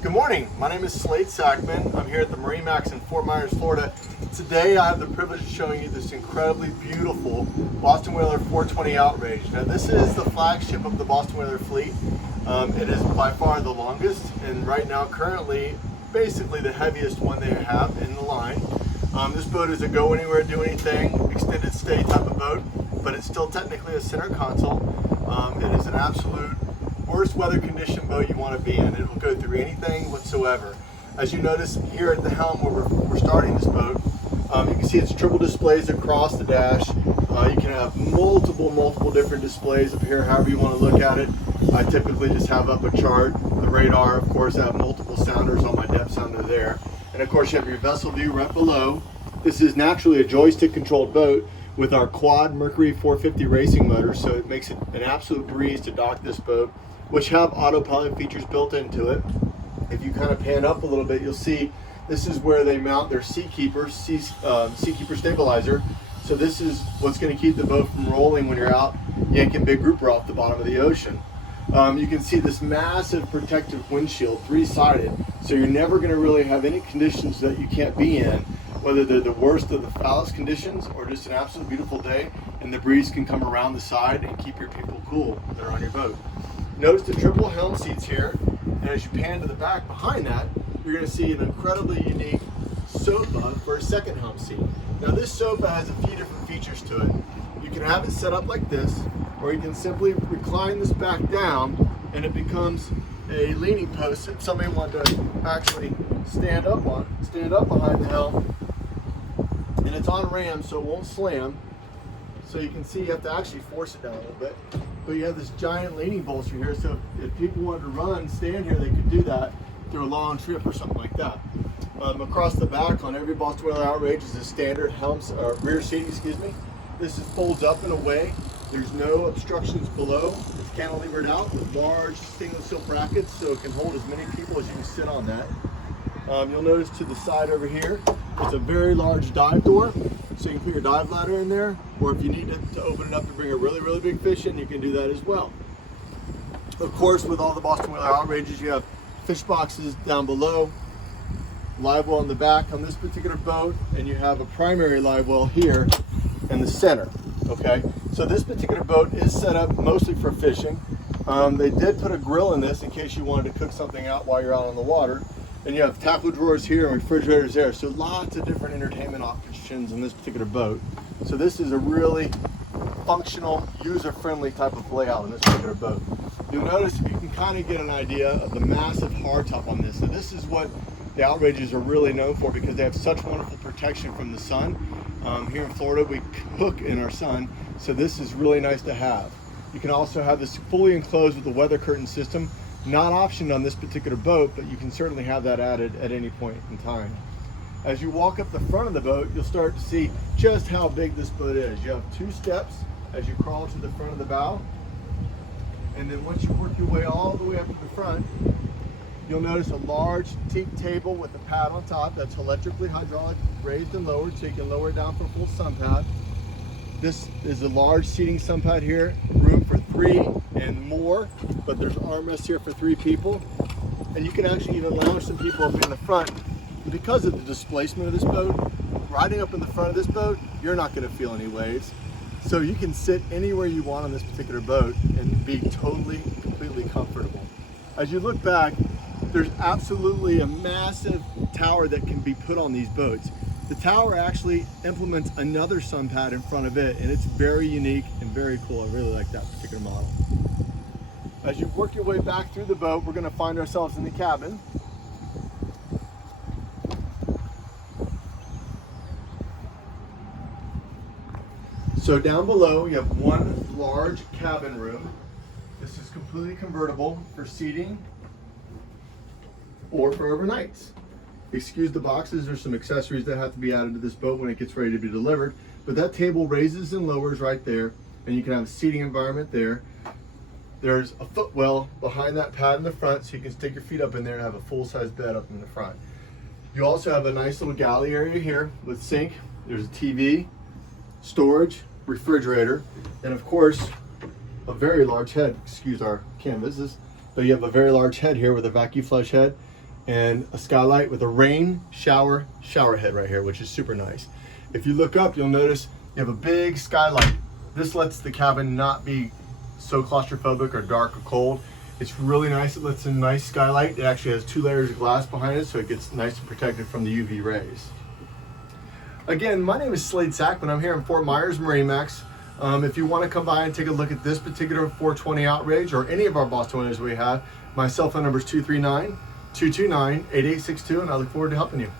Good morning, my name is Slade Sackman. I'm here at the MarineMax in Fort Myers, Florida. Today I have the privilege of showing you this incredibly beautiful Boston Whaler 420 Outrage. Now this is the flagship of the Boston Whaler fleet. It is by far the longest and right now currently basically the heaviest one they have in the line. This boat is a go anywhere, do anything, extended stay type of boat, but it's still technically a center console. It is an absolute worst weather condition boat you want to be in. It will go through anything whatsoever. As you notice here at the helm where we're starting this boat, you can see it's triple displays across the dash. You can have multiple different displays up here, however you want to look at it. I typically just have up a chart, the radar, of course I have multiple sounders on my depth sounder there. And of course you have your vessel view right below. This is naturally a joystick controlled boat with our quad Mercury 450 racing motor, so it makes it an absolute breeze to dock this boat, which have autopilot features built into it. If you kind of pan up a little bit, you'll see this is where they mount their Seakeeper stabilizer. So this is what's going to keep the boat from rolling when you're out yanking big grouper off the bottom of the ocean. You can see this massive protective windshield, three-sided, so you're never going to really have any conditions that you can't be in, whether they're the worst of the foulest conditions or just an absolute beautiful day, and the breeze can come around the side and keep your people cool that are on your boat. Notice the triple Helm Seats here, and as you pan to the back behind that, you're going to see an incredibly unique sofa for a second Helm Seat. Now this sofa has a few different features to it. You can have it set up like this, or you can simply recline this back down and it becomes a leaning post if somebody wanted to actually stand up behind the helm. And it's on ram so it won't slam. So you can see you have to actually force it down a little bit. But you have this giant leaning bolster here, so if people wanted to run, stand here, they could do that through a long trip or something like that. Across the back on every Boston Whaler Outrage is a standard rear seat, This folds up and away. There's no obstructions below. It's cantilevered out with large stainless steel brackets, so it can hold as many people as you can sit on that. You'll notice to the side over here, it's a very large dive door, so you can put your dive ladder in there, or if you need to open it up to bring a really big fish in, you can do that as well. Of course, with all the Boston Whaler Outrages, you have fish boxes down below, live well in the back on this particular boat, and you have a primary live well here in the center. Okay, so this particular boat is set up mostly for fishing. They did put a grill in this in case you wanted to cook something out while you're out on the water. And you have tackle drawers here and refrigerators there. So lots of different entertainment options in this particular boat. So this is a really functional, user-friendly type of layout in this particular boat. You'll notice you can kind of get an idea of the massive hardtop on this. So this is what the Outrages are really known for because they have such wonderful protection from the sun. Here in Florida, we cook in our sun, so this is really nice to have. You can also have this fully enclosed with a weather curtain system. Not optioned on this particular boat, but you can certainly have that added at any point in time. As you walk up the front of the boat, you'll start to see just how big this boat is. You have two steps as you crawl to the front of the bow. And then once you work your way all the way up to the front, you'll notice a large teak table with a pad on top that's electrically hydraulic raised and lowered, so you can lower it down for a full sun pad. This is a large seating sun pad here, room for 3 and more, but there's armrests here for 3 people. And you can actually even lounge some people up in the front. And because of the displacement of this boat, riding up in the front of this boat, you're not gonna feel any waves. So you can sit anywhere you want on this particular boat and be totally, completely comfortable. As you look back, there's absolutely a massive tower that can be put on these boats. The tower actually implements another sun pad in front of it, and it's very unique and very cool. I really like that particular model. As you work your way back through the boat, we're going to find ourselves in the cabin. So down below, you have one large cabin room. This is completely convertible for seating or for overnights. Excuse the boxes, there's some accessories that have to be added to this boat when it gets ready to be delivered, but that table raises and lowers right there, and you can have a seating environment there. There's a footwell behind that pad in the front, so you can stick your feet up in there and have a full-size bed up in the front. You also have a nice little galley area here with sink. There's a TV, storage, refrigerator, and of course, a very large head. Excuse our canvases, but you have a very large head here with a VacuFlush head. and a skylight with a rain shower head right here, which is super nice. If you look up, you'll notice you have a big skylight. This lets the cabin not be so claustrophobic or dark or cold. It's really nice. It lets in a nice skylight. It actually has 2 layers of glass behind it, so it gets nice and protected from the UV rays. Again, my name is Slade Sackman. I'm here in Fort Myers, MarineMax. If you want to come by and take a look at this particular 420 Outrage or any of our Boston Whalers we have, my cell phone number is 239-229-8862, and I look forward to helping you.